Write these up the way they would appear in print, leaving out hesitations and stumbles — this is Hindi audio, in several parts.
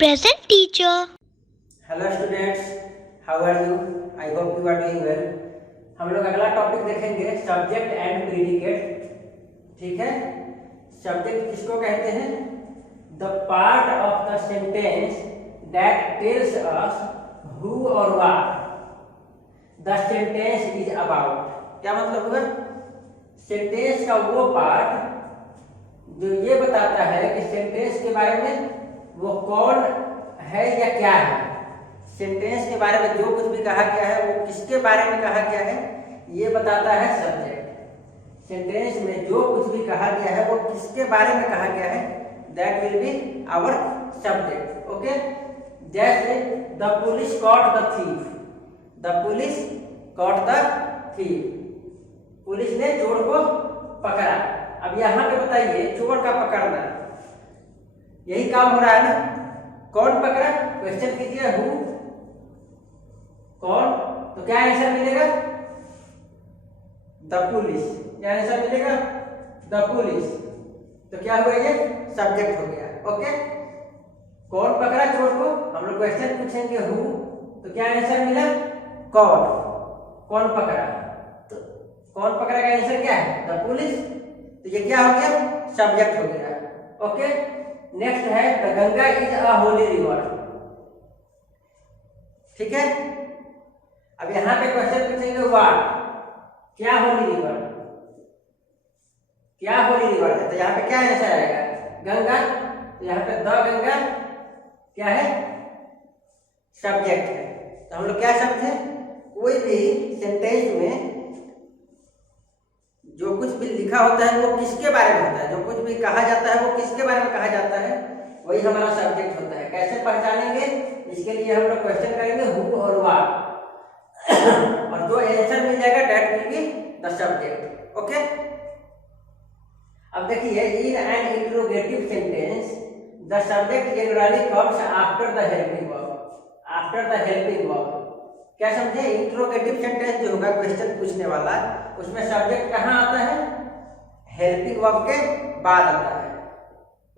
Present teacher. Hello students, how are you? I hope you are doing well. हम लोग अगला टॉपिक देखेंगे सब्जेक्ट एंड प्रीडिकेट। ठीक है, सब्जेक्ट किसको कहते हैं? The part of the sentence that tells us who और what the sentence is about. क्या मतलब हुआ? सेंटेंस का वो पार्ट जो ये बताता है कि सेंटेंस के बारे में वो कौन है या क्या है। सेंटेंस के बारे में जो कुछ भी कहा गया है वो किसके बारे में कहा गया है, ये बताता है सब्जेक्ट। सेंटेंस में जो कुछ भी कहा गया है वो किसके बारे में कहा गया है, that will be our subject. Okay, जैसे the police caught the thief. The police caught the thief, police ने चोर को पकड़ा। अब यहाँ पे बताइए, चोर का पकड़ना यही काम हो रहा है ना। कौन पकड़ा? क्वेश्चन कीजिए हु, कौन, तो क्या आंसर मिलेगा? The police. क्या आंसर मिलेगा? The police. तो क्या हुआ, ये सब्जेक्ट हो गया। ओके, कौन पकड़ा चोर को? हम लोग क्वेश्चन पूछेंगे हु, तो क्या आंसर मिला? कौन, कौन पकड़ा। तो कौन पकड़ा का आंसर क्या है? The police. तो ये क्या हो गया? सब्जेक्ट हो गया। ओके, नेक्स्ट है the Ganga is a Holi river. ठीक है, अब यहां पे क्वेश्चन पूछेंगे व्हाट, क्या होली रिवर, क्या होली रिवर है। तो यहाँ पे क्या आंसर आएगा? गंगा। तो यहाँ पे द गंगा क्या है? सब्जेक्ट है। तो हम लोग क्या समझे, कोई भी सेंटेंस में जो कुछ भी लिखा होता है वो किसके बारे में होता है, जो कुछ भी कहा जाता है वो किसके बारे में कहा जाता है, वही हमारा सब्जेक्ट होता है। कैसे पहचानेंगे, इसके लिए हम लोग क्वेश्चन करेंगे हु और व्हाट और जो आंसर मिल जाएगा that will be the subject. Okay, अब देखिए, in an interrogative sentence the subject generally comes after the helping verb. After the helping verb, क्या समझे? इंट्रोगेटिव सेंटेंस जो होगा क्वेश्चन पूछने वाला, उसमें सब्जेक्ट कहाँ आता है? हेल्पिंग वर्ब के बाद आता है।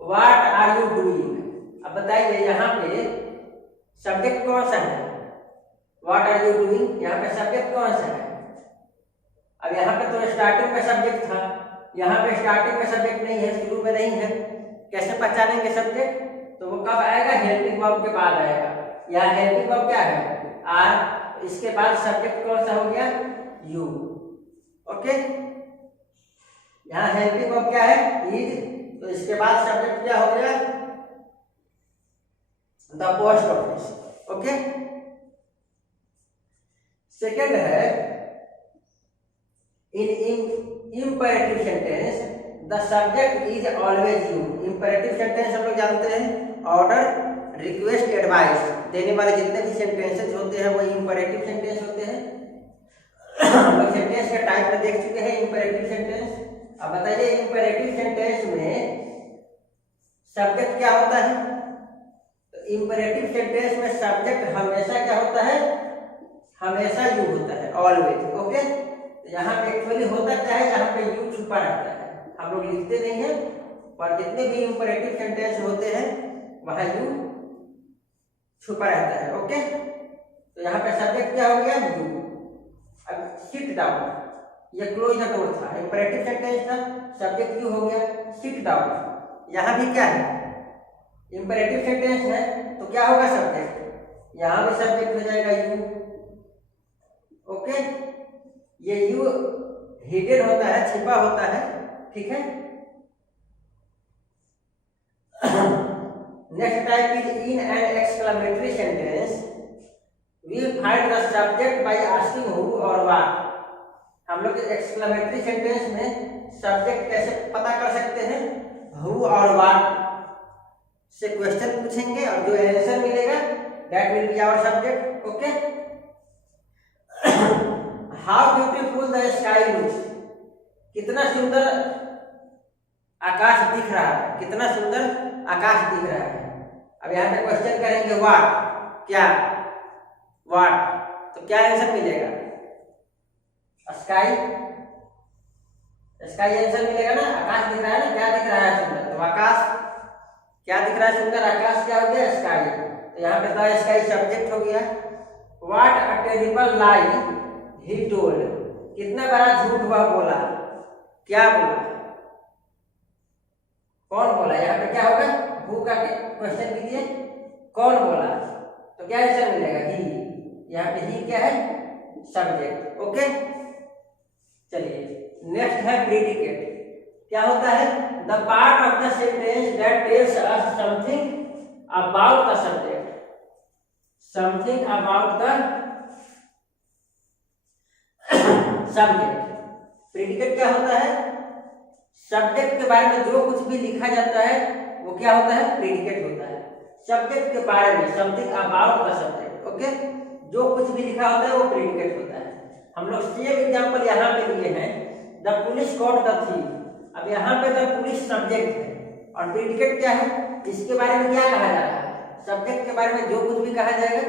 What are you doing. अब बताइए यहाँ पे सब्जेक्ट कौन सा है? व्हाट आर यू डूइंग, यहाँ पे सब्जेक्ट कौन सा है? अब यहाँ पे तो स्टार्टिंग में सब्जेक्ट था, यहाँ पे स्टार्टिंग में सब्जेक्ट नहीं है, शुरू में नहीं है। कैसे पहचानेंगे सब्जेक्ट? तो वो कब आएगा? हेल्पिंग वर्ब के बाद आएगा। यहाँ हेल्पिंग वर्ब क्या है? आर। इसके बाद सब्जेक्ट कौन सा हो गया? यू। ओके, यहाँ हेल्पिंग वर्ब क्या है? इज। तो इसके बाद सब्जेक्ट क्या हो गया? The post office. Okay, second है in imperative sentence the subject is always you. Imperative sentence हम लोग जानते हैं, ऑर्डर, रिक्वेस्ट, एडवाइस देने वाले जितने भी सेंटेंसेस होते हैं वो इंपरेटिव सेंटेंस होते हैं। हम लोग सेंटेंस के टाइप में देख चुके हैं इंपरेटिव सेंटेंस। अब बताइए, इंपरेटिव सेंटेंस में सब्जेक्ट क्या होता है? तो इंपरेटिव सेंटेंस में सब्जेक्ट हमेशा क्या होता है? हमेशा यू होता है, ऑलवेज। ओके, तो यहाँ पे एक्चुअली होता क्या है, यहाँ पे यू छुपा रहता है। हम लोग लिखते नहीं है, पर जितने भी इंपरेटिव सेंटेंस होते हैं वहां यू छुपा रहता है। ओके, तो यहाँ पे सब्जेक्ट क्या हो गया? यू। अब सिट डाउन, ये क्लोज द डोर था, इंपरेटिव सेंटेंस था, सब्जेक्ट यू हो गया। सिट डाउन, यहाँ भी क्या है? इंपरेटिव सेंटेंस है, तो क्या होगा? सब्जेक्ट। यहाँ भी सब्जेक्ट हो जाएगा यू। ओके, ये यू हिडन होता है, छिपा होता है। ठीक है, next type is in an exclamatory sentence we find the subject by asking who और व्हाट। हम लोग एक्सक्लेमेटरी सेंटेंस में सब्जेक्ट कैसे पता कर सकते हैं? हु और व्हाट से क्वेश्चन पूछेंगे और जो आंसर मिलेगा that will be our subject. Okay, how beautiful the sky looks. कितना सुंदर आकाश दिख रहा है, कितना सुंदर आकाश दिख रहा है। अब यहाँ पे क्वेश्चन करेंगे व्हाट, क्या, व्हाट, तो क्या आंसर मिलेगा? स्काई। स्काई आंसर मिलेगा ना, आकाश दिख रहा है ना, क्या दिख रहा है सुंदर, तो आकाश। क्या दिख रहा है सुंदर आकाश, क्या हो गया स्काई। तो यहाँ पे द स्काई सब्जेक्ट हो गया। What a terrible lie he told, कितना बड़ा झूठ वह बोला, क्या बोला, कौन बोला। यहाँ पे क्या होगा, हु का क्वेश्चन कीजिए, कौन बोला, तो क्या आंसर मिलेगा, ही। यहाँ पे ही क्या है, सब्जेक्ट। ओके, चलिए नेक्स्ट है प्रीडिकेट। क्या होता है, the part of the sentence that tells us something about the subject, something about the subject. Predicate क्या होता है, सब्जेक्ट के बारे में जो कुछ भी लिखा जाता है वो क्या होता है, प्रीडिकेट होता है। सब्जेक्ट के बारे में, something about the subject. Okay, जो कुछ भी लिखा होता है वो प्रीडिकेट होता है। हम लोग सेम एग्जांपल यहाँ पे लिए हैं, the police caught the thief. अब यहाँ पे द पुलिस सब्जेक्ट है और प्रीडिकेट क्या है, इसके बारे में क्या कहा जा रहा है, सब्जेक्ट के बारे में जो कुछ भी कहा जाएगा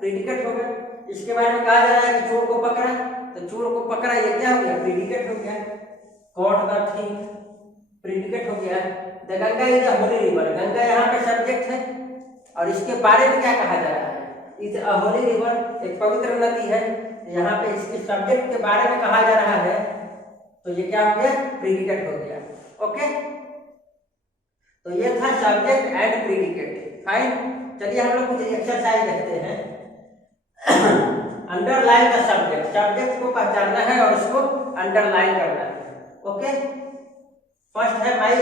प्रीडिकेट होगा। इसके बारे में कहा जा रहा है कि चोर को पकड़ा, तो चोर को पकड़ा, ये क्या हो गया, प्रीडिकेट हो गया। कॉट द थीफ प्रीडिकेट हो गया। The Ganga is a Holi river, Ganga यहाँ पे सब्जेक्ट है और इसके बारे में क्या कहा जा रहा है, इज अ होली रिवर, एक पवित्र नदी है। यहाँ पे इसके सब्जेक्ट के बारे में कहा जा रहा है, तो ये क्या हो गया, प्रीडिकेट हो गया। ओके, तो ये था सब्जेक्ट एंड प्रीडिकेट। फाइन, चलिए हम लोग कुछ एक्सरसाइज देखते हैं। अंडरलाइन द सब्जेक्ट, सब्जेक्ट को पहचानना है और उसको अंडरलाइन करना है। ओके, फर्स्ट है my,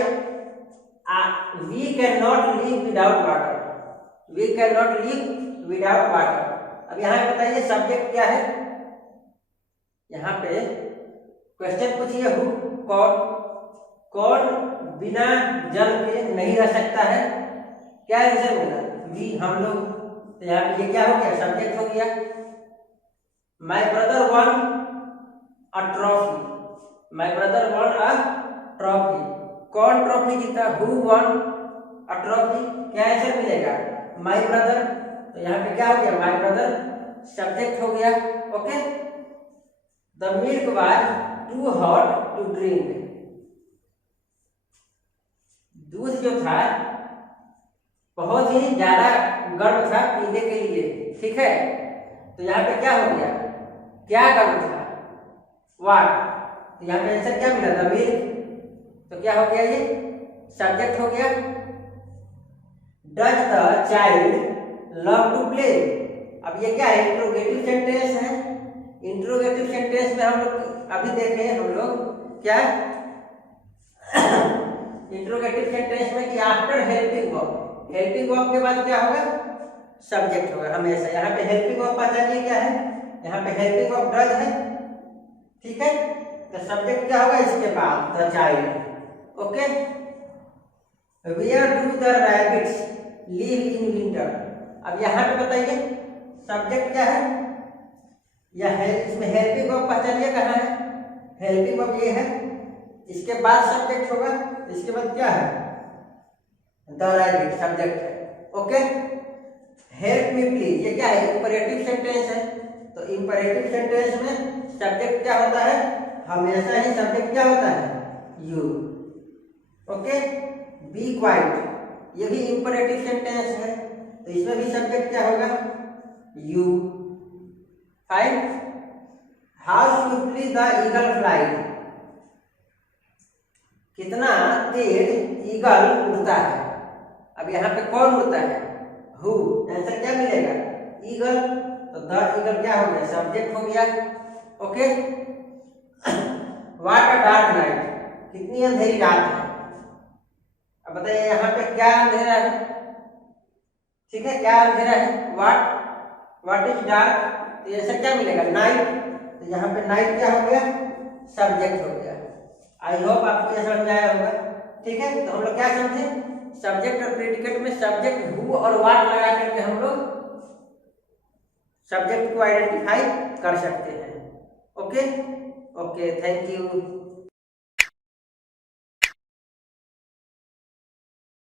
we can not live without water, we can not live without water. अब यहाँ बताइए सब्जेक्ट क्या है, यहाँ पे क्वेश्चन पूछिए, हु, कौन, कौन बिना जल के नहीं रह सकता है, क्या आंसर मिला, वी, हम लोग। तो यहाँ पे ये क्या हो गया, सब्जेक्ट हो गया। My brother one a trophy, my brother one a trophy, कौन ट्रॉफी जीता, हु वन अ ट्रॉफी, क्या आंसर मिलेगा, माई ब्रदर। तो यहाँ पे क्या हो गया, माई ब्रदर सब्जेक्ट हो गया। Okay, the milk was too hot to drink, दूध जो था बहुत ही ज्यादा गर्म था पीने के लिए, ठीक है। तो यहाँ पे क्या हो गया, क्या गर्म था, वाट। तो यहाँ पे आंसर क्या मिला, द मिल्क। तो क्या हो गया, ये सब्जेक्ट हो गया। Does the child love to play, अब ये क्या है, इंट्रोगेटिव सेंटेंस है। इंट्रोगेटिव सेंटेंस में हम लोग अभी देखे हम लोग क्या, इंट्रोगेटिव सेंटेंस में कि after helping verb, helping verb के बाद क्या होगा, सब्जेक्ट होगा हमेशा। यहाँ पे हेल्पिंग वर्ब पहचानिए क्या है, यहाँ पे हेल्पिंग वर्ब डज है, ठीक है। तो सब्जेक्ट क्या होगा इसके बाद, the child. Okay, where do the rabbits live in winter. अब यहाँ पे बताइए सब्जेक्ट क्या है, यह है, इसमें हेल्पिंग वर्ब पहचानिए कहाँ है, हेल्पिंग वर्ब ये है, इसके बाद सब्जेक्ट होगा। इसके बाद क्या है, द रैबिट सब्जेक्ट है। ओके, हेल्प मी प्लीज, ये क्या है, इंपरेटिव सेंटेंस है। तो इंपरेटिव सेंटेंस में सब्जेक्ट क्या होता है, हमेशा ही सब्जेक्ट क्या होता है, यू। ओके, बी क्वाइट, ये भी इंपरेटिव सेंटेंस है, तो इसमें भी सब्जेक्ट क्या होगा, you. Fine, how swiftly the eagle fly, कितना तेज ईगल उड़ता है। अब यहाँ पे कौन उड़ता है, हु, आंसर क्या मिलेगा, ईगल। तो द ईगल क्या हो गया, सब्जेक्ट हो गया। Okay, what a dark night, कितनी अंधेरी रात है। अब बताइए यहाँ पे क्या अंधेरा है, ठीक है, क्या अंधेरा है, व्हाट इज डार्क, तो आंसर क्या मिलेगा, नाइट। तो यहाँ पे नाइट क्या हो गया, सब्जेक्ट हो गया। आई होप आपको यह समझ आया होगा, ठीक है। तो हम लोग क्या समझे, सब्जेक्ट और प्रेडिकेट में सब्जेक्ट हु और व्हाट लगा करके हम लोग सब्जेक्ट को आइडेंटिफाई कर सकते हैं। Okay, okay, thank you.